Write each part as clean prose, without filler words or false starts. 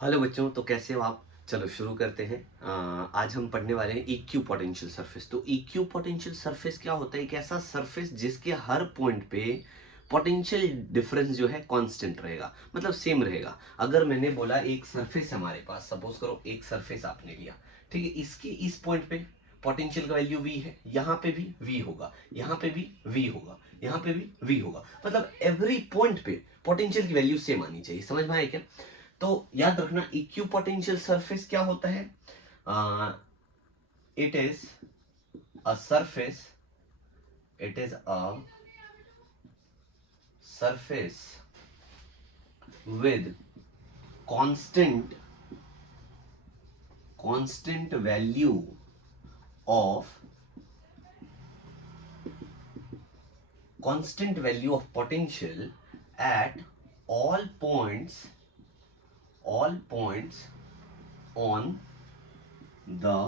Hello बच्चों, तो कैसे हो आप। चलो शुरू करते हैं। आज हम पढ़ने वाले हैं इक्यू पोटेंशियल सरफेस। तो इक्यू पोटेंशियल सरफेस क्या होता है? एक ऐसा सरफेस जिसके हर पॉइंट पे पोटेंशियल डिफरेंस जो है कांस्टेंट रहेगा, मतलब सेम रहेगा। अगर मैंने बोला एक सरफेस हमारे पास, सपोज करो एक सरफेस आपने लिया, ठीक है, इसके इस पॉइंट पे पोटेंशियल का वैल्यू v है, यहाँ पे भी v होगा, यहाँ पे भी v होगा, यहाँ पे भी v होगा, मतलब एवरी पॉइंट पे पोटेंशियल की वैल्यू सेम आनी चाहिए। समझ में आया क्या? तो याद रखना इक्यू पोटेंशियल सरफेस क्या होता है। It is a surface, it is a surface with constant value of potential at all points on the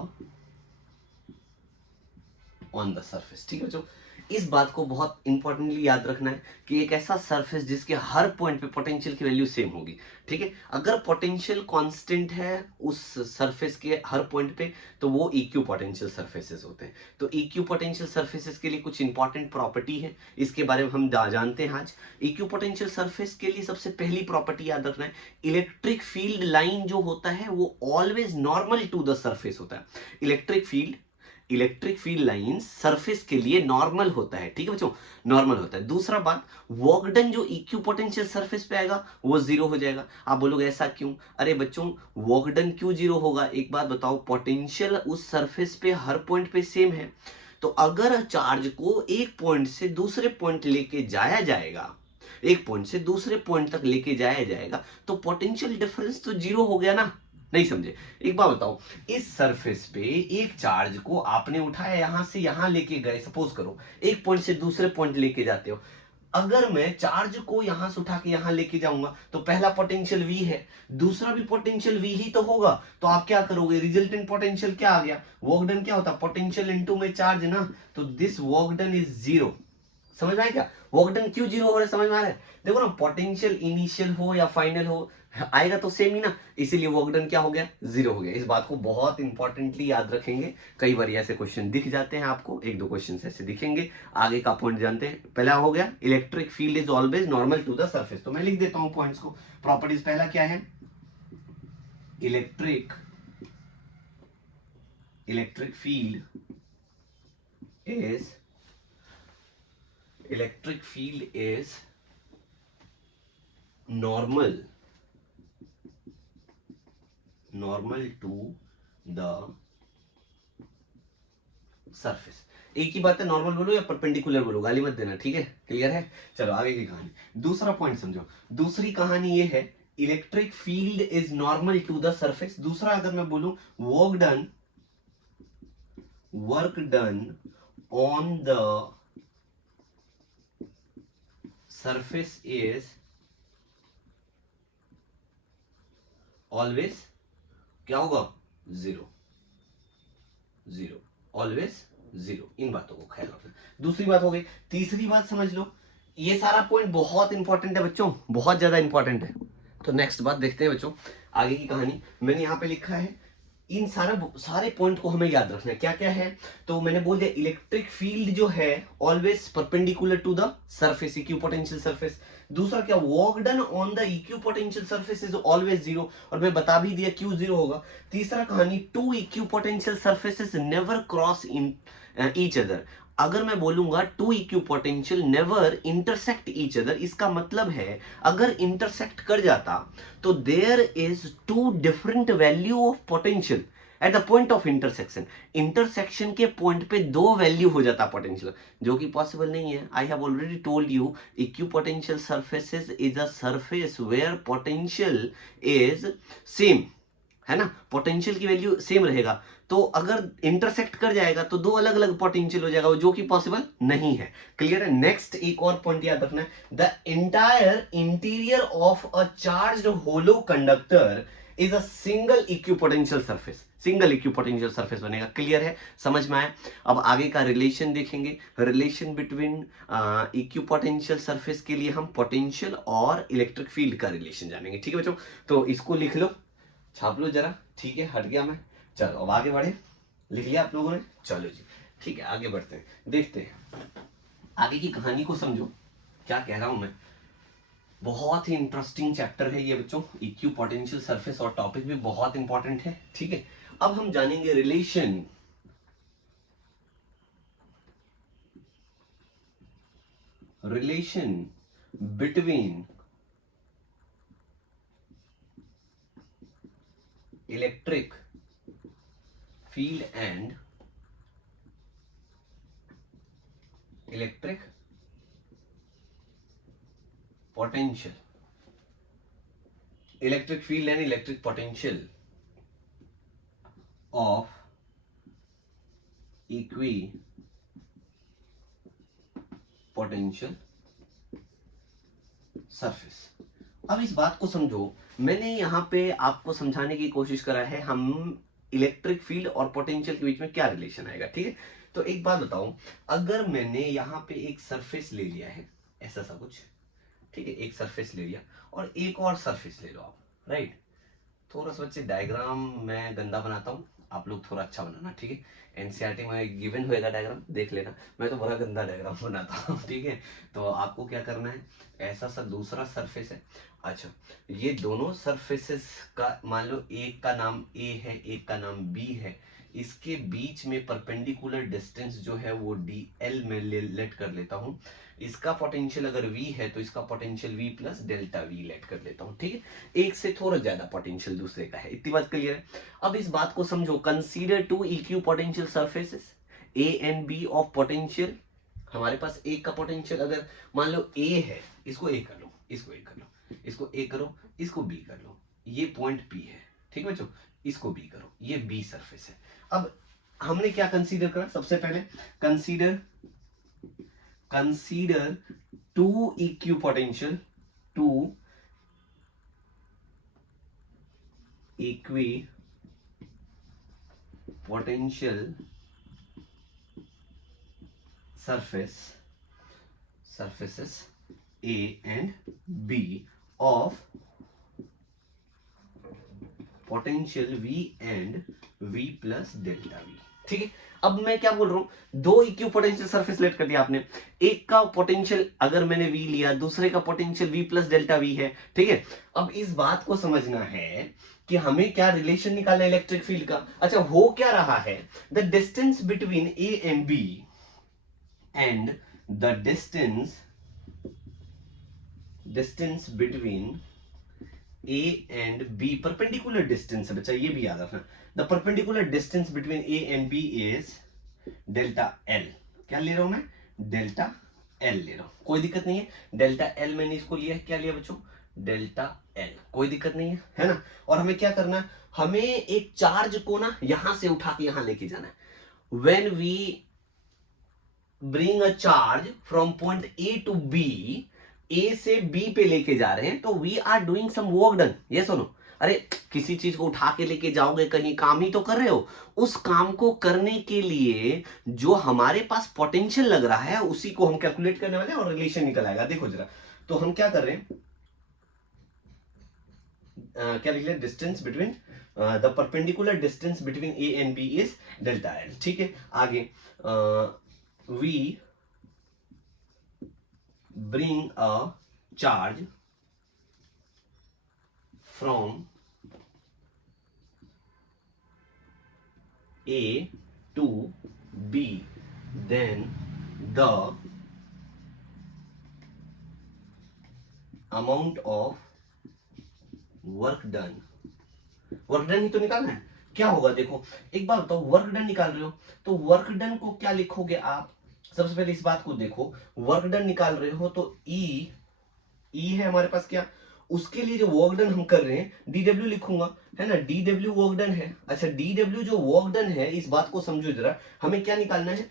surface. ठीक है बच्चों, इस बात को बहुत इंपॉर्टेंटली याद रखना है कि एक ऐसा सरफेस जिसके हर पॉइंट पे पोटेंशियल की वैल्यू सेम होगी। ठीक है, अगर पोटेंशियल कांस्टेंट है उस सरफेस के हर पॉइंट पे तो वो इक्यू पोटेंशियल सरफेसेस होते हैं। तो इक्यू पोटेंशियल सरफेसेस के लिए कुछ इंपॉर्टेंट प्रॉपर्टी है, इसके बारे में हम जानते हैं आज। इक्यू पोटेंशियल सरफेस के लिए सबसे पहली प्रॉपर्टी याद रखना है, इलेक्ट्रिक फील्ड लाइन जो होता है वो always normal to the surface होता है। इलेक्ट्रिक फील्ड लाइंस सरफेस के लिए नॉर्मल होता है। ठीक है बच्चों, नॉर्मल होता है। दूसरा बात, वर्क डन जो इक्यू पोटेंशियल सरफेस पे आएगा वो जीरो हो जाएगा। आप बोलोगे ऐसा क्यों? अरे बच्चों, वर्क डन क्यों जीरो होगा? एक बात बताओ, पोटेंशियल उस सरफेस पे हर पॉइंट पे सेम है, तो अगर चार्ज को एक पॉइंट से दूसरे पॉइंट लेके जाया जाएगा, एक पॉइंट से दूसरे पॉइंट तक लेके जाया जाएगा, तो पोटेंशियल डिफरेंस तो जीरो हो गया ना। नहीं समझे? एक बात बताओ, इस सरफेस पे एक चार्ज को आपने उठाया, यहां से यहां लेके गए, सपोज करो एक पॉइंट से दूसरे पॉइंट लेके जाते हो। अगर मैं चार्ज को यहां से उठा के यहां लेके जाऊंगा तो पहला पोटेंशियल v है, दूसरा भी पोटेंशियल v ही तो होगा। तो आप क्या करोगे? रिजल्टेंट पोटेंशियल क्या आ गया? वर्क डन क्या होता है? पोटेंशियल इनटू में चार्ज ना, तो this work done is zero. समझ में आया क्या? वर्क डन क्यों जीरो हो रहा है? समझ में आ रहा है? देखो ना, पोटेंशियल इनिशियल हो या फाइनल हो, आएगा तो सेम ही ना, इसीलिए वर्क डन क्या हो गया? जीरो हो गया। इस बात को बहुत इंपॉर्टेंटली याद रखेंगे। कई बार ऐसे क्वेश्चन दिख जाते हैं आपको, एक दो क्वेश्चन ऐसे दिखेंगे। आगे का पॉइंट जानते हैं। पहला हो गया, electric field is always normal to the surface. तो मैं लिख देता हूं पॉइंट्स को। प्रॉपर्टीज पहला क्या है? Electric field is normal to the surface। एक ही बात है, नॉर्मल बोलो या परपेंडिकुलर बोलो, गाली मत देना, ठीक है? क्लियर है? चलो आगे की कहानी, दूसरा पॉइंट समझो। दूसरी कहानी ये है, electric field is normal to the surface. दूसरा अगर मैं बोलूं, work done on the surface is always क्या होगा? Zero always zero. इन बातों को ख्याल रखना। दूसरी बात हो गई। तीसरी बात समझ लो, ये सारा पॉइंट बहुत इंपॉर्टेंट है बच्चों, बहुत ज्यादा इंपॉर्टेंट है। तो नेक्स्ट बात देखते हैं बच्चों, आगे की कहानी। मैंने यहां पे लिखा है, इन सारे पॉइंट को हमें याद रखना है। क्या क्या है? तो मैंने बोल दिया, इलेक्ट्रिक फील्ड जो है always perpendicular to the surface, equipotential surface. दूसरा क्या? Work done on the equipotential surface is always zero, और मैं बता भी दिया क्यों जीरो होगा। तीसरा कहानी, two equipotential surfaces never cross in each other. अगर मैं बोलूंगा two equipotential never intersect each other, इसका मतलब है अगर इंटरसेक्ट कर जाता तो there is two different value of potential at the point of intersection. Intersection के पॉइंट पे दो वैल्यू हो जाता पोटेंशियल, जो कि पॉसिबल नहीं है। I have already told you, equipotential surfaces is a surface where potential is same, है ना, पोटेंशियल की वैल्यू सेम रहेगा। तो अगर इंटरसेक्ट कर जाएगा तो दो अलग अलग पोटेंशियल हो जाएगा, जो कि पॉसिबल नहीं है। क्लियर है? नेक्स्ट एक और पॉइंट याद रखना है, the entire interior of a charged hollow conductor is a single equipotential surface. Single equipotential surface बनेगा। क्लियर है? समझ में आया? अब आगे का रिलेशन देखेंगे। रिलेशन बिटवीन इक्विपोटेंशियल सरफेस के लिए हम पोटेंशियल और इलेक्ट्रिक फील्ड का रिलेशन जानेंगे। ठीक है बच्चों, तो इसको लिख लो। छाप लो जरा, ठीक है, हट गया मैं। चलो अब आगे बढ़े, लिख लिया आप लोगों ने, चलो जी ठीक है आगे बढ़ते हैं, देखते हैं आगे की कहानी को समझो क्या कह रहा हूं मैं। बहुत ही इंटरेस्टिंग चैप्टर है ये बच्चों, इक्यू पोटेंशियल सरफेस, और टॉपिक भी बहुत इंपॉर्टेंट है, ठीक है। अब हम जानेंगे relation between electric field and electric potential, electric field and electric potential of equi potential surface. अब इस बात को समझो, मैंने यहां पे आपको समझाने की कोशिश करा है हम इलेक्ट्रिक फील्ड और पोटेंशियल के बीच में क्या रिलेशन आएगा, ठीक है। तो एक बात बताऊं, अगर मैंने यहां पे एक सरफेस ले लिया है, ऐसा सा कुछ, ठीक है, एक सरफेस ले लिया और एक और सरफेस ले लो आप, राइट। थोड़ा सा बच्चे डायग्राम मैं गंदा बनाता हूँ, आप लोग थोड़ा अच्छा बनाना, ठीक है। एनसीईआरटी में गिवन होएगा डायग्राम, देख लेना, मैं तो बड़ा गंदा डायग्राम बनाता हूँ, ठीक है। तो आपको क्या करना है, ऐसा सा दूसरा सरफेस है, अच्छा ये दोनों सरफेसेस का मान लो एक का नाम ए है, एक का नाम बी है, इसके बीच में परपेंडिकुलर डिस्टेंस जो है वो डी एल में लेट कर लेता हूँ। इसका पोटेंशियल अगर v है तो इसका potential v plus delta v let कर लेता हूँ, ठीक है। एक से थोड़ा ज्यादा पोटेंशियल दूसरे का है, इतनी बात क्लियर है। अब इस बात को समझो, consider two equipotential surfaces a and b of potential. हमारे पास एक का पोटेंशियल अगर मान लो a है, इसको a कर लो, इसको a कर लो, इसको a करो, इसको b कर लो, ये पॉइंट p है, ठीक है बच्चों, इसको b करो, ये b सरफेस है। अब हमने क्या कंसीडर करा, सबसे पहले consider two equipotential, two equipotential surfaces A and B of potential V and V plus delta V, ठीक है। अब मैं क्या बोल रहा हूं, दो इक्यू पोटेंशियल सरफेस लेट कर दिया आपने, एक का पोटेंशियल अगर मैंने V लिया, दूसरे का potential V plus delta V है, ठीक है। अब इस बात को समझना है कि हमें क्या रिलेशन निकालना है इलेक्ट्रिक फील्ड का। अच्छा हो क्या रहा है, the distance between A and B and the distance between A and B perpendicular distance है बच्चा, ये भी याद रखना। The perpendicular distance between A and B is delta L। क्या ले रहा हूं मैं, डेल्टा L ले रहा हूं, कोई दिक्कत नहीं है। डेल्टा L मैंने इसको लिया है, क्या लिया बच्चों, डेल्टा L, कोई दिक्कत नहीं है ना। और हमें क्या करना है, हमें एक चार्ज को ना यहां से उठा के यहां लेके जाना है। When we bring a charge from point A to B, A से बी पे लेके जा रहे हैं, तो we are doing some work done, ये सुनो। अरे किसी चीज को उठा के लेके जाओगे कहीं, काम ही तो कर रहे हो। उस काम को करने के लिए जो हमारे पास पोटेंशियल लग रहा है उसी को हम कैलकुलेट करने वाले हैं और रिलेशन निकल आएगा। देखो जरा, तो हम क्या कर रहे हैं, क्या लिख रहे हैं, distance between the perpendicular distance between A and B is delta L, ठीक है। आगे we bring a charge from A to B, then the amount of work done ही तो निकालना है। क्या होगा देखो, एक बात बताओ, वर्क डन निकाल रहे हो तो वर्क डन को क्या लिखोगे आप, सबसे पहले इस बात को देखो, वर्क डन निकाल रहे हो तो ई है हमारे पास, क्या उसके लिए जो वर्क डन हम कर रहे हैं dw लिखूंगा, है ना, dw वर्क डन है। अच्छा dw जो वर्क डन है, इस बात को समझो जरा, हमें क्या निकालना है,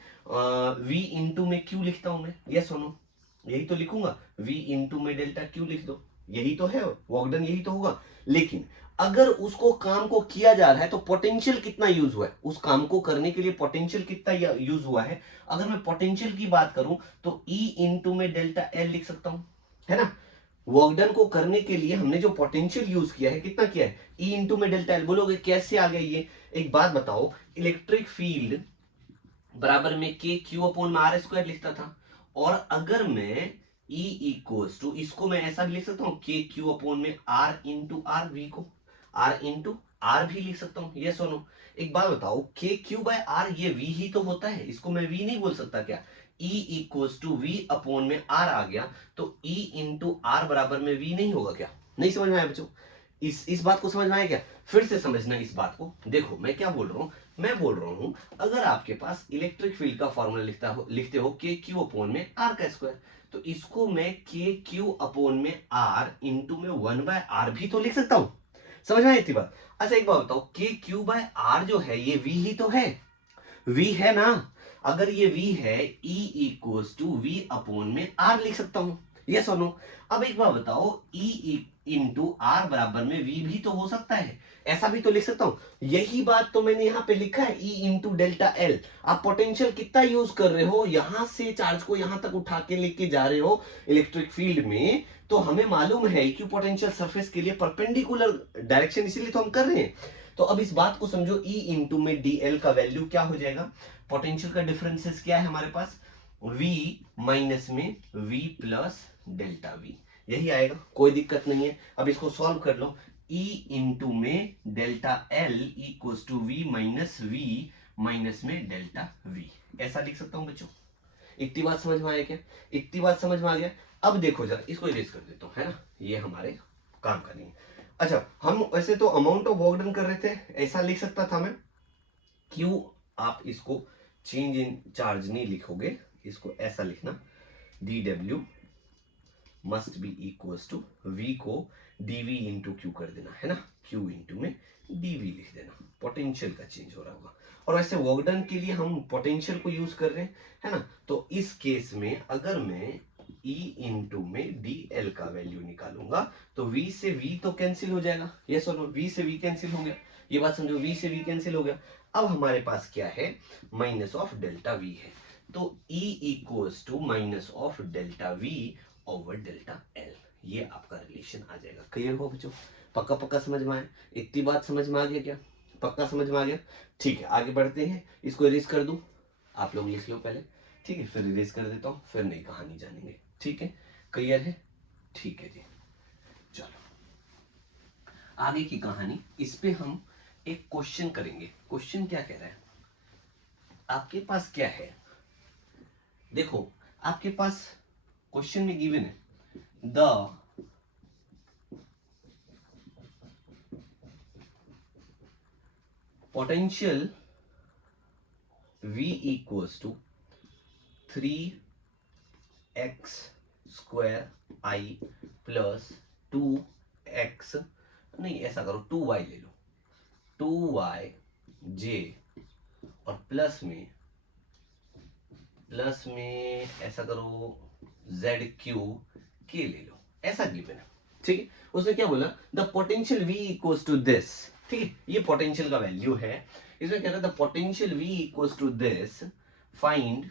v इंटू में q लिखता हूं मैं, ये सुनो, यही तो लिखूंगा, v इंटू में डेल्टा q लिख दो, यही तो है वर्क डन, यही तो होगा। लेकिन अगर उसको काम को किया जा रहा है तो पोटेंशियल कितना यूज हुआ है, उस काम को करने के लिए पोटेंशियल कितना यूज हुआ है। अगर मैं पोटेंशियल की बात करूं तो E इंटू में डेल्टा L लिख सकता हूं, है ना। वर्क डन को करने के लिए हमने जो पोटेंशियल यूज किया है, कितना किया है, ई इंटू में डेल्टा एल। बोलोगे कैसे आ गया ये? एक बात बताओ, इलेक्ट्रिक फील्ड बराबर में के क्यू अपॉन में आर स्क्वायर लिखता था, और अगर मैं E इक्वल्स टू, इसको मैं ऐसा भी लिख सकता हूँ के क्यू अपॉन में आर इंटू आर, वी को आर इंटू आर भी लिख सकता हूँ, ये सुनो। एक बात बताओ, के क्यू बाय आर ये वी ही तो होता है, इसको मैं वी नहीं बोल सकता क्या? E equals to V upon में आर आ गया, तो E इंटू आर बराबर में वी नहीं होगा क्या? नहीं समझ में आया बच्चों? इस बात को समझ में आया क्या? फिर से समझना इस बात को। देखो मैं क्या बोल रहा हूँ, मैं बोल रहा हूँ अगर आपके पास इलेक्ट्रिक फील्ड का फॉर्मूला लिखते हो के क्यू अपॉन में आर का स्क्वायर, तो इसको मैं के क्यू अपॉन में आर इंटू में 1/r भी तो लिख सकता हूं। समझ में आई इतनी बात? अच्छा एक बात बताओ, के क्यू बाय आर जो है ये वी ही तो है, वी है ना? अगर ये वी है, E equals to V upon में आर लिख सकता हूं, ये सुनो। अब एक बात बताओ, E इंटू आर बराबर में वी भी तो हो सकता है, ऐसा भी तो लिख सकता हूं। यही बात तो मैंने यहां पे लिखा है, E इंटू डेल्टा एल। आप पोटेंशियल कितना यूज कर रहे हो, यहां से चार्ज को यहां तक उठा के लेके जा रहे हो इलेक्ट्रिक फील्ड में, तो हमें मालूम है कि पोटेंशियल सरफेस के लिए परपेंडिकुलर डायरेक्शन, इसीलिए तो हम कर रहे हैं। तो अब इस बात को समझो, E इंटू में डी एल का वैल्यू क्या हो जाएगा? पोटेंशियल का डिफरेंसेस क्या है हमारे पास? V माइनस में V प्लस डेल्टा V, यही आएगा, कोई दिक्कत नहीं है। अब इसको सॉल्व कर लो, E इंटू में delta L equals to V minus V minus में डेल्टा V, ऐसा लिख सकता हूं बच्चों। इतनी बात समझ में आया क्या? इतनी बात समझ में आ गया? अब देखो जरा, इसको इरेज कर देता हूं, है ना, ये हमारे काम का नहीं है। अच्छा, हम वैसे तो अमाउंट ऑफ वर्क डन कर रहे थे, ऐसा लिख सकता था मैं, क्यों आप इसको चेंज इन चार्ज नहीं लिखोगे, इसको ऐसा लिखना, D W must be equals to V को डीवी इंटू क्यू कर देना, है ना, क्यू इंटू में डीवी लिख देना, पोटेंशियल का चेंज हो रहा होगा। और वैसे वर्क डन के लिए हम पोटेंशियल को यूज कर रहे हैं, है ना, तो इस केस में अगर मैं E इंटू में डी एल का वैल्यू निकालूंगा, तो V से V तो कैंसिल हो जाएगा, ये सुनो, V से V कैंसिल हो गया, ये बात समझो, V से V कैंसिल हो गया। अब हमारे पास क्या है, माइनस ऑफ डेल्टा V है, तो E equals to minus of delta V over delta L, ये आपका रिलेशन आ जाएगा। क्लियर हो बच्चों? पक्का पक्का समझ में आया? इतनी बात समझ में आ गया क्या? पक्का समझ में आ गया? ठीक है, आगे बढ़ते हैं। इसको इरेज कर दूं, आप लोग लिख लो पहले, ठीक है, फिर इरेज कर देता हूँ, फिर नई कहानी जानेंगे, ठीक है? क्लियर है? ठीक है जी, चलो आगे की कहानी, इस पे हम एक क्वेश्चन करेंगे। क्वेश्चन क्या कह रहा है, आपके पास क्या है, देखो आपके पास क्वेश्चन में गिवन है, the potential V equals to 3x square I plus 2x, नहीं ऐसा करो 2y ले लो, 2y j, और प्लस में ऐसा करो ZQ k ले लो, ऐसा गिवन है, ठीक है? उसने क्या बोला, the potential V equals to this, ठीक है, ये पोटेंशियल का वैल्यू है। इसमें कह रहा है the potential V equals to this, find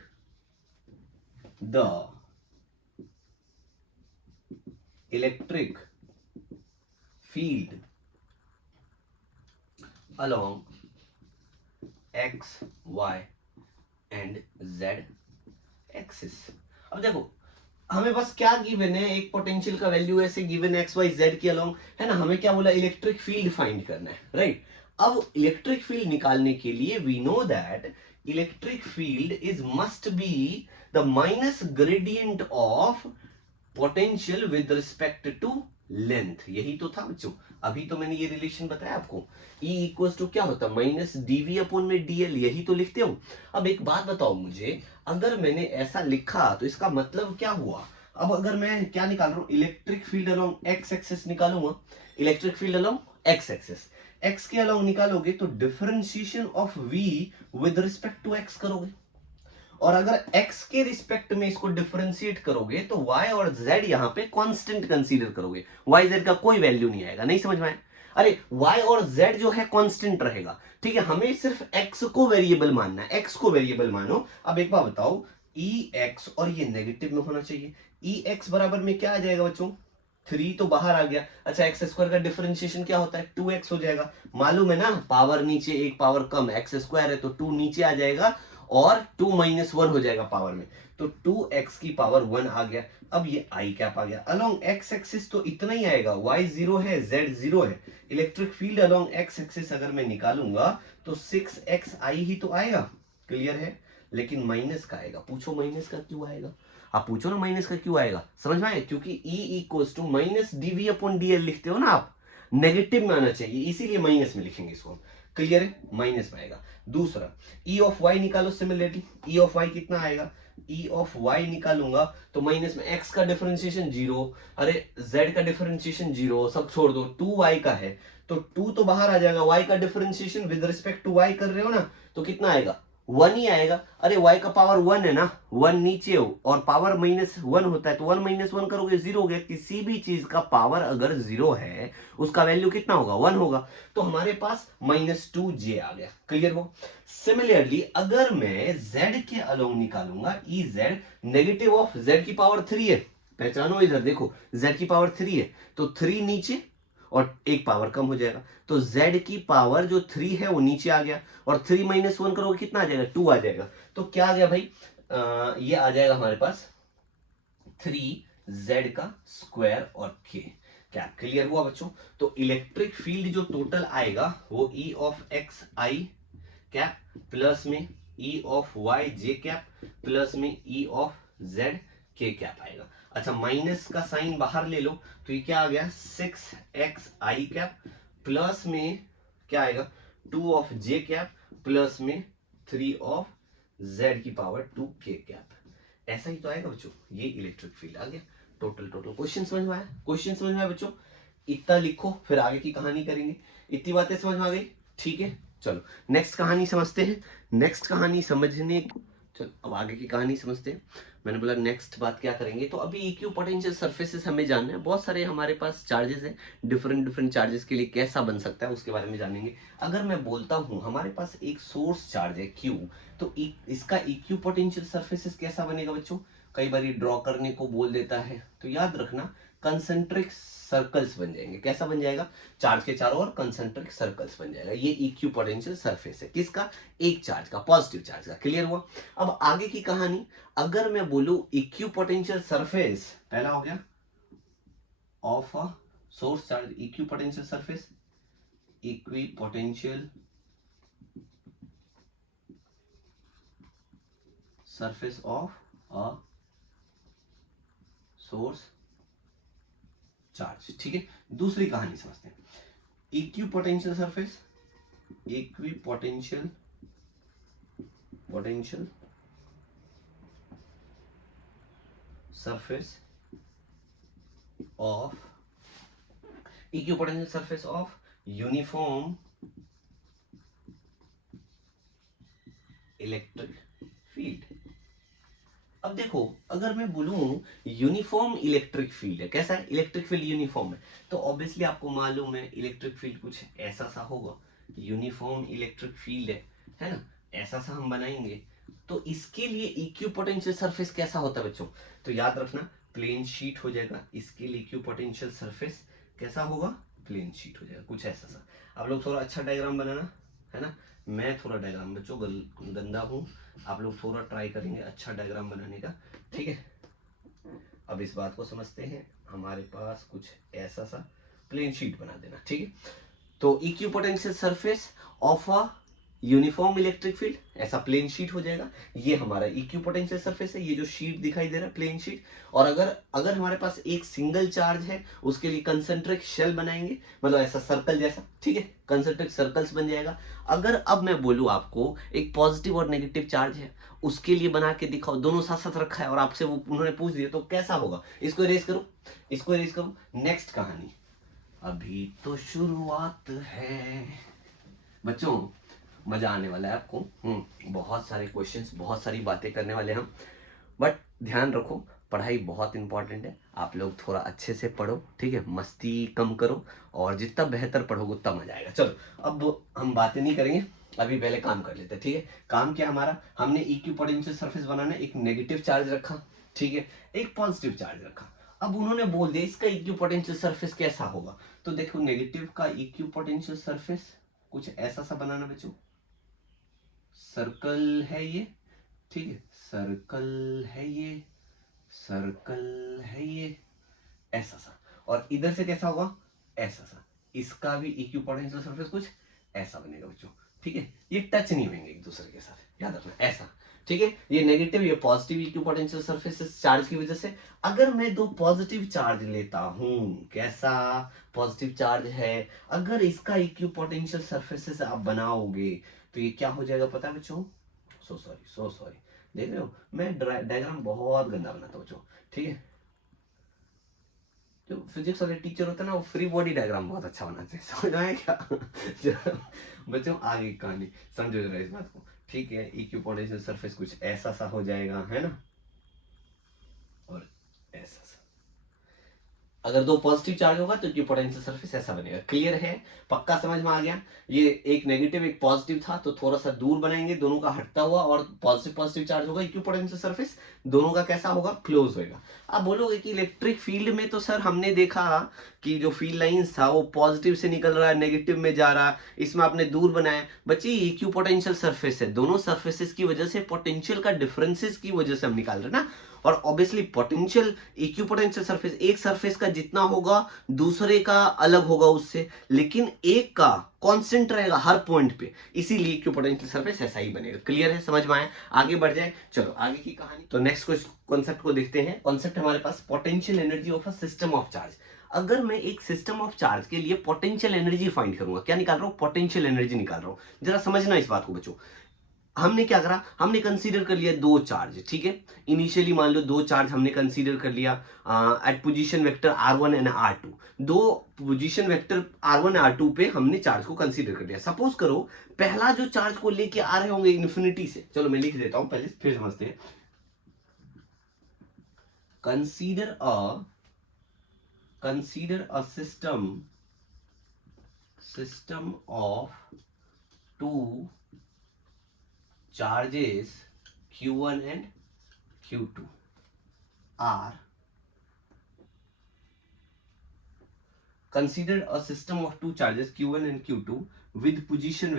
the electric field along x, y and z axis. अब देखो हमें बस क्या गिवन है, एक पोटेंशियल का वैल्यू ऐसे गिवन है एक्स वाई जेड के अलोंग, है ना, हमें क्या बोला, इलेक्ट्रिक फील्ड फाइंड करना है, राइट? अब इलेक्ट्रिक फील्ड निकालने के लिए we know that electric field is must be the minus gradient of potential with respect to length, यही तो था बच्चों, अभी तो मैंने ये रिलेशन बताया आपको। E इक्वल्स टू क्या होता है, माइनस डीवी अपॉन में डीएल, यही तो लिखते हो। अब एक बात बताओ मुझे, अगर मैंने ऐसा लिखा तो इसका मतलब क्या हुआ? अब अगर मैं क्या निकाल रहा हूं, electric field along X axis निकालूंगा, electric field along X axis, X के अलोंग निकालोगे तो differentiation of V with respect to X करोगे, और अगर x के रिस्पेक्ट में इसको डिफरेंशिएट करोगे तो y और z यहां पे कांस्टेंट कंसीडर करोगे, y z का कोई वैल्यू नहीं आएगा। नहीं समझ में आया? अरे y और z जो है कांस्टेंट रहेगा, ठीक है, हमें सिर्फ x को वेरिएबल मानना है, x को वेरिएबल मानो। अब एक बात बताओ, e x, और ये नेगेटिव में होना चाहिए, e x बराबर में क्या आ जाएगा बच्चों, 3 तो बाहर आ गया। अच्छा एक्स स्क्वायर का डिफरेंशिएशन क्या होता है, 2x हो जाएगा। मालूम है ना, पावर नीचे एक पावर कम, एक्स स्क्वायर है तो 2 नीचे आ जाएगा और 2 माइनस 1 हो जाएगा पावर में, तो 2x की पावर 1 आ गया। अब ये आई कैप आ गया। अलोंग एक्स एक्सिस तो इतना ही आएगा, y 0 है, z 0 है। Electric field along X axis अगर मैं निकालूंगा तो 6xi ही तो आएगा, क्लियर है। लेकिन माइनस का आएगा, पूछो माइनस का क्यों आएगा, आप पूछो ना माइनस का क्यों आएगा, समझ में आए, क्योंकि E equals to minus D V upon D L लिखते हो ना आप, नेगेटिव में आना चाहिए, इसीलिए माइनस में लिखेंगे इसको, क्लियर है, माइनस में आएगा। दूसरा E ऑफ y निकालो, सिमिलरली E ऑफ y कितना आएगा, E ऑफ y निकालूंगा तो माइनस में x का डिफरेंशिएशन 0, अरे z का डिफरेंशिएशन 0, सब छोड़ दो, 2y का है तो 2 तो बाहर आ जाएगा, y का differentiation with respect to y कर रहे हो ना, तो कितना आएगा, 1 ही आएगा। अरे y का पावर 1 है ना, 1 नीचे हो और पावर माइनस 1 होता है तो 1 माइनस 1 करोगे 0 हो गया। किसी भी चीज का पावर अगर 0 है उसका वैल्यू कितना होगा, 1 होगा, तो हमारे पास -2j आ गया, क्लियर हो। सिमिलरली अगर मैं z के अलोंग निकालूंगा, Ez नेगेटिव ऑफ z की पावर 3 है, पहचानो इधर देखो, z की पावर 3 है तो 3 नीचे और एक पावर कम हो जाएगा, तो z की पावर जो 3 है वो नीचे आ गया और 3 माइनस 1 करोगे कितना आ जाएगा, 2 आ जाएगा। तो क्या आ गया भाई, ये आ जाएगा हमारे पास 3z का स्क्वायर और k, क्या क्लियर हुआ बच्चों। तो इलेक्ट्रिक फील्ड जो टोटल आएगा वो E of X I cap plus में E of Y J cap plus में E of Z K cap आएगा। अच्छा माइनस का साइन बाहर ले लो तो ये क्या आ गया, 6xi कैप प्लस में क्या आएगा, 2 ऑफ जे कैप प्लस में 3 ऑफ z की पावर 2k कैप, ऐसा ही तो आएगा बच्चों। ये इलेक्ट्रिक फील्ड आ गया। टोटल क्वेश्चन समझ में आया, क्वेश्चन समझ में आया बच्चों, इतना लिखो फिर आगे की कहानी करेंगे। इतनी बातें समझ में आ गई, ठीक है, चलो नेक्स्ट कहानी समझते हैं। नेक्स्ट कहानी समझने, चलो अब आगे की कहानी समझते हैं। मैंने बोला नेक्स्ट बात क्या करेंगे, तो अभी इक्यू पोटेंशियल सरफेसेस हमें जानना है। बहुत सारे हमारे पास चार्जेस हैं, डिफरेंट चार्जेस के लिए कैसा बन सकता है उसके बारे में जानेंगे। अगर मैं बोलता हूं हमारे पास एक सोर्स चार्ज है Q, तो इसका इक्यू पोटेंशियल सरफेसेस कैसा बनेगा बच्चों, कई बार ड्रॉ करने को बोल देता है, तो याद रखना कंसेंट्रिक सर्कल्स बन जाएंगे। कैसा बन जाएगा, चार्ज के चारों ओर कंसेंट्रिक सर्कल्स बन जाएगा। ये इक्यू पोटेंशियल सरफेस है, किसका, एक चार्ज का, पॉजिटिव चार्ज का, क्लियर हुआ। अब आगे की कहानी, अगर मैं बोलूं इक्यू पोटेंशियल सरफेस, पहला हो गया of a source charge, equipotential surface, equipotential surface of a source charge, ठीक है। दूसरी कहानी समझते हैं, equipotential surface, equipotential surface of equipotential surface of uniform electric field. अब देखो अगर मैं बोलूं यूनिफॉर्म इलेक्ट्रिक फील्ड है, कैसा है, इलेक्ट्रिक फील्ड यूनिफॉर्म है, तो ऑब्वियसली आपको मालूम है इलेक्ट्रिक फील्ड कुछ ऐसा सा होगा, यूनिफॉर्म इलेक्ट्रिक फील्ड है ना, ऐसा सा हम बनाएंगे। तो इसके लिए इक्यू पोटेंशियल सरफेस कैसा होता है बच्चों, तो याद रखना प्लेन शीट हो जाएगा। इसके लिए इक्यू पोटेंशियल सरफेस कैसा होगा, प्लेन शीट हो जाएगा, कुछ ऐसा सा। आप लोग थोड़ा अच्छा डायग्राम बनाना, है ना, मैं थोड़ा डायग्राम बच्चों गंदा हूँ, आप लोग थोड़ा ट्राई करेंगे अच्छा डायग्राम बनाने का, ठीक है। अब इस बात को समझते हैं, हमारे पास कुछ ऐसा सा प्लेन शीट बना देना, ठीक है। तो equipotential surface of a uniform electric field, ऐसा प्लेन शीट हो जाएगा। ये हमारा इक्यू पोटेंशियल सरफेस है, ये जो शीट दिखाई दे रहा है प्लेन शीट। और अगर हमारे पास एक सिंगल चार्ज है उसके लिए कंसेंट्रिक शेल बनाएंगे, मतलब ऐसा सर्कल जैसा, ठीक है, कंसेंट्रिक सर्कल्स बन जाएगा। अगर अब मैं बोलूं आपको एक पॉजिटिव और नेगेटिव चार्ज है, उसके लिए बना के दिखाओ, दोनों साथ साथ रखा है और आपसे वो उन्होंने पूछ दिया तो कैसा होगा, इसको इरेज करो, इसको इरेज करो। नेक्स्ट कहानी, अभी तो शुरुआत है बच्चों, मजा आने वाला है आपको। बहुत सारे क्वेश्चंस, बहुत सारी बातें करने वाले हम, बट ध्यान रखो पढ़ाई बहुत इंपॉर्टेंट है, आप लोग थोड़ा अच्छे से पढ़ो, ठीक है, मस्ती कम करो और जितना बेहतर पढ़ोगे उतना मजा आएगा। चलो अब हम बातें नहीं करेंगे, अभी पहले काम कर लेते हैं, ठीक है। काम क्या हमारा, हमने इक्वी पोटेंशियल सरफेस बनाना है, एक नेगेटिव चार्ज रखा, ठीक है, एक पॉजिटिव चार्ज रखा। अब उन्होंने बोल दिया इसका इक्विपोटेंशियल सरफेस कैसा होगा, तो देखो नेगेटिव का इक्विपोटेंशियल सरफेस कुछ ऐसा सा बनाना बच्चों, सर्कल है ये, ठीक है, सर्कल है ये, सर्कल है ये, ऐसा सा, और इधर से कैसा होगा, ऐसा सा, इसका भी इक्विपोटेंशियल सरफेस कुछ ऐसा बनेगा बच्चों, ठीक है, ये टच नहीं होंगे एक दूसरे के साथ, याद रखना ऐसा, ठीक है, ये नेगेटिव ये पॉजिटिव इक्विपोटेंशियल सरफेस चार्ज की वजह से। अगर मैं दो पॉजिटिव चार्ज लेता हूं, कैसा पॉजिटिव चार्ज है, अगर इसका इक्विपोटेंशियल सरफेसेस आप बनाओगे तो ये क्या हो जाएगा पता है बच्चों, सो सॉरी, देख रहे हो मैं डायग्राम बहुत गंदा बनाता हूँ बच्चों, ठीक है, जो फिजिक्स वाले टीचर होते हैं ना वो फ्री बॉडी डायग्राम बहुत अच्छा बनाते हैं, समझ आया क्या बच्चों आगे कहानी समझो जरा इस बात को, ठीक है, इक्विपोटेंशियल सरफेस कुछ ऐसा सा हो जाएगा, है ना, और ऐसा सा, अगर दो पॉजिटिव चार्ज होगा तो इक्विपोटेंशियल सरफेस ऐसा बनेगा, क्लियर है, पक्का समझ में आ गया, ये एक नेगेटिव एक पॉजिटिव था तो थोड़ा सा दूर बनाएंगे दोनों का हटता हुआ, और पॉजिटिव पॉजिटिव चार्ज होगा, इक्विपोटेंशियल सरफेस दोनों का कैसा होगा, क्लोज होगा। आप बोलोगे कि इलेक्ट्रिक फील्ड में तो सर हमने देखा कि जो फील्ड लाइंस था वो पॉजिटिव से निकल रहा है नेगेटिव में जा रहा है, इसमें आपने दूर बनाया, बच्चे इक्विपोटेंशियल सरफेस है, दोनों सरफेसेस की वजह से पोटेंशियल का डिफरेंसेस की वजह से हम निकाल रहे हैं ना, और ऑब्वियसली पोटेंशियल इक्विपोटेंशियल सरफेस एक सरफेस का जितना होगा दूसरे का अलग होगा उससे, लेकिन एक का कांस्टेंट रहेगा हर पॉइंट पे, इसीलिए इक्विपोटेंशियल सरफेस ऐसा ही बनेगा, क्लियर है, समझ में आया, आगे बढ़ जाए, चलो आगे की कहानी, तो नेक्स्ट कॉन्सेप्ट को देखते हैं। कॉन्सेप्ट हमारे पास potential energy of a system of charge. अगर मैं एक सिस्टम ऑफ चार्ज के लिए पोटेंशियल एनर्जी फाइंड करूंगा, क्या निकाल रहा हूं, पोटेंशियल एनर्जी निकाल रहा हूं, जरा समझना इस बात को बच्चों, हमने क्या करा, हमने कंसीडर कर लिया दो चार्ज, ठीक है, इनिशियली मान लो दो चार्ज हमने कंसीडर कर लिया eight position vector r1 and r2, दो पोजीशन वेक्टर r1 r2 पे हमने चार्ज को कंसीडर कर लिया। सपोज करो पहला जो चार्ज को लेके आ रहे होंगे इन्फिनिटी से, चलो मैं लिख देता हूं पहले फिर समझते हैं, consider a system of two charges q1 and q2 are consider a system of two charges q1 and q2 with position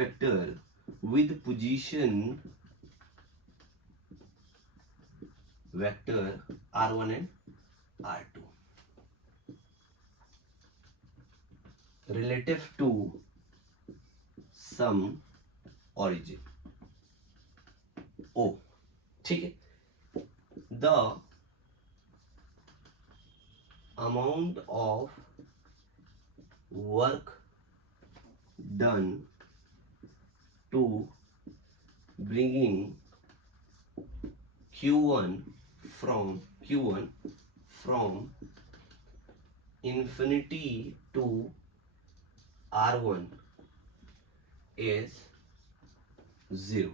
vector r1 and r2 relative to some origin O, ठीक है, the amount of work done to bringing Q1 from infinity to R1 is 0।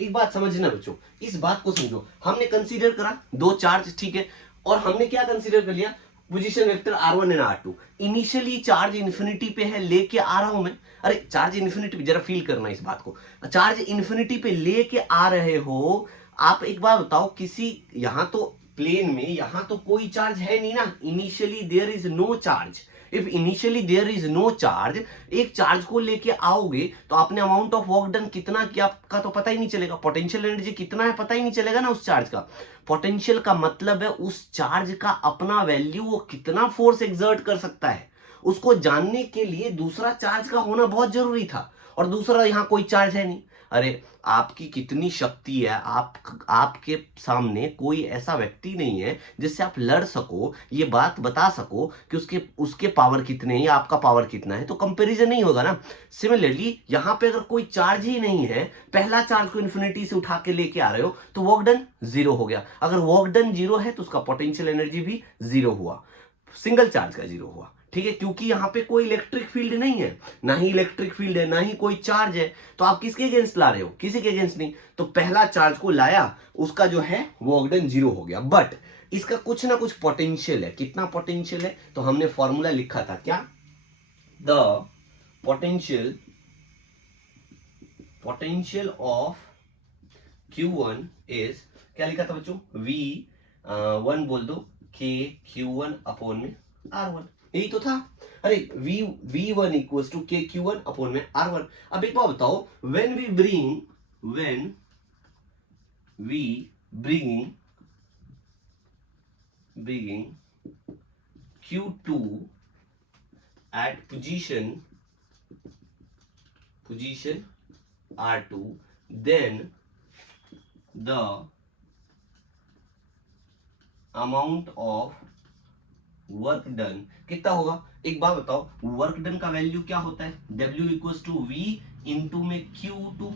एक बात समझना बच्चों, इस बात को समझो, हमने कंसीडर करा दो चार्ज, ठीक है, और हमने क्या कंसीडर कर लिया, position vector r1 and r2, initially charge infinity पे है, लेके आ रहा हूं मैं, अरे चार्ज इन्फिनिटी पे, जरा फील करना इस बात को, चार्ज इन्फिनिटी पे लेके आ रहे हो आप, एक बात बताओ, किसी यहां तो प्लेन में यहां तो कोई चार्ज है नहीं ना, initially there is no charge, if initially there is no charge, एक चार्ज को लेके आओगे तो आपने अमाउंट ऑफ वर्क डन कितना किया का तो पता ही नहीं चलेगा, पोटेंशियल एनर्जी कितना है पता ही नहीं चलेगा ना उस चार्ज का। पोटेंशियल का मतलब है उस चार्ज का अपना वैल्यू, वो कितना फोर्स एक्सर्ट कर सकता है, उसको जानने के लिए दूसरा चार्ज का होना बहुत जरूरी था, और दूसरा यहां कोई चार्ज है नहीं। अरे आपकी कितनी शक्ति है, आपके सामने कोई ऐसा व्यक्ति नहीं है जिससे आप लड़ सको, ये बात बता सको कि उसके पावर कितने हैं या आपका पावर कितना है, तो कंपैरिजन नहीं होगा ना। सिमिलरली यहां पे अगर कोई चार्ज ही नहीं है, पहला चार्ज को इन्फिनिटी से उठा के लेके आ रहे हो, तो वर्क डन 0 हो गया, अगर वर्क डन 0 है तो उसका पोटेंशियल एनर्जी भी 0 हुआ, सिंगल चार्ज का 0 हुआ, ठीक है, क्योंकि यहां पे कोई इलेक्ट्रिक फील्ड नहीं है, ना ही इलेक्ट्रिक फील्ड है ना ही कोई चार्ज है, तो आप किसके अगेंस्ट ला रहे हो, किसी के अगेंस्ट नहीं, तो पहला चार्ज को लाया, उसका जो है वर्क डन 0 हो गया, बट इसका कुछ ना कुछ पोटेंशियल है, कितना पोटेंशियल है, तो हमने फॉर्मूला लिखा था क्या, the potential of Q1 is, क्या लिखा था बच्चों, V वन बोल दो के Q1 अपॉन में R1, यही तो था। अरे V1 equals to K Q1 upon में R1। अब एक बात बताओ, when we bringing Q2 at position R2, then the amount of work done कितना होगा? एक बात बताओ, वर्क डन का वैल्यू क्या होता है? W equals to V into में Q2।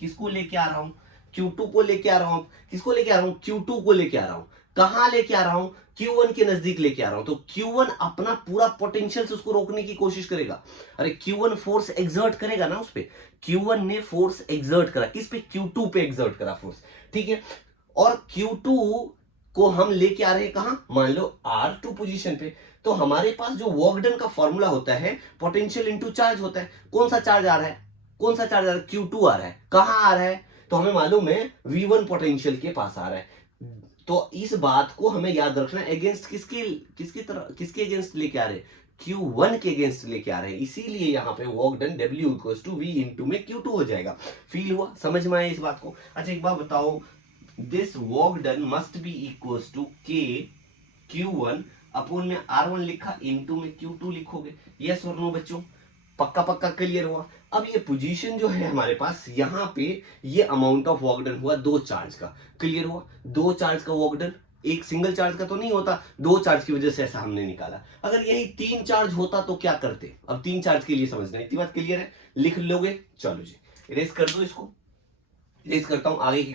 किसको लेके आ रहा हूं? Q2 को लेके आ रहा हूं। किसको लेके आ रहा हूं? Q2 को लेके आ रहा हूं। कहां लेके आ रहा हूं? Q1 के नजदीक लेके आ रहा हूं। तो Q1 अपना पूरा पोटेंशियल से उसको रोकने की कोशिश करेगा। अरे Q1 फोर्स एक्सर्ट करेगा ना उस पे। Q1 ने फोर्स एक्सर्ट करा, किस पे? Q2 पे एक्सर्ट करा फोर्स, ठीक है। और Q2 को हम लेके आ रहे हैं कहां? मान लो R2 पोजीशन पे। तो हमारे पास जो वर्क डन का फॉर्मूला होता है, पोटेंशियल इनटू चार्ज होता है। कौन सा चार्ज आ रहा है? कौन सा चार्ज आ रहा है? Q2 आ रहा है। कहां आ रहा है? तो हमें मालूम है V1 पोटेंशियल के पास आ रहा है। तो इस बात को हमें याद रखना है, अगेंस्ट किसके अगेंस्ट लेके आ रहे हैं? Q1 के अगेंस्ट लेके आ रहे हैं। इसीलिए यहाँ पे work done W equals to V into में Q2 हो जाएगा। फील हुआ? समझ में आया इस बात को? अच्छा एक बात बताओ, this work done must be equals to K Q1 upon में R1 लिखा, इंटू में Q2 लिखोगे। यस और नो बच्चों? पक्का पक्का क्लियर हुआ? अब ये पोजीशन जो है हमारे पास, यहाँ पे ये अमाउंट ऑफ वर्क डन हुआ 2 चार्ज का। क्लियर हुआ? 2 चार्ज का वर्क डन, एक सिंगल चार्ज का तो नहीं होता। 2 चार्ज की वजह से ऐसा हमने निकाला। अगर यही 3 चार्ज होता तो क्या करते? अब 3 चार्ज के लिए समझना है। इतनी बात क्लियर है? लिख लोगे? चलो जी इरेज कर दो इसको। इरेज करता हूं आगे की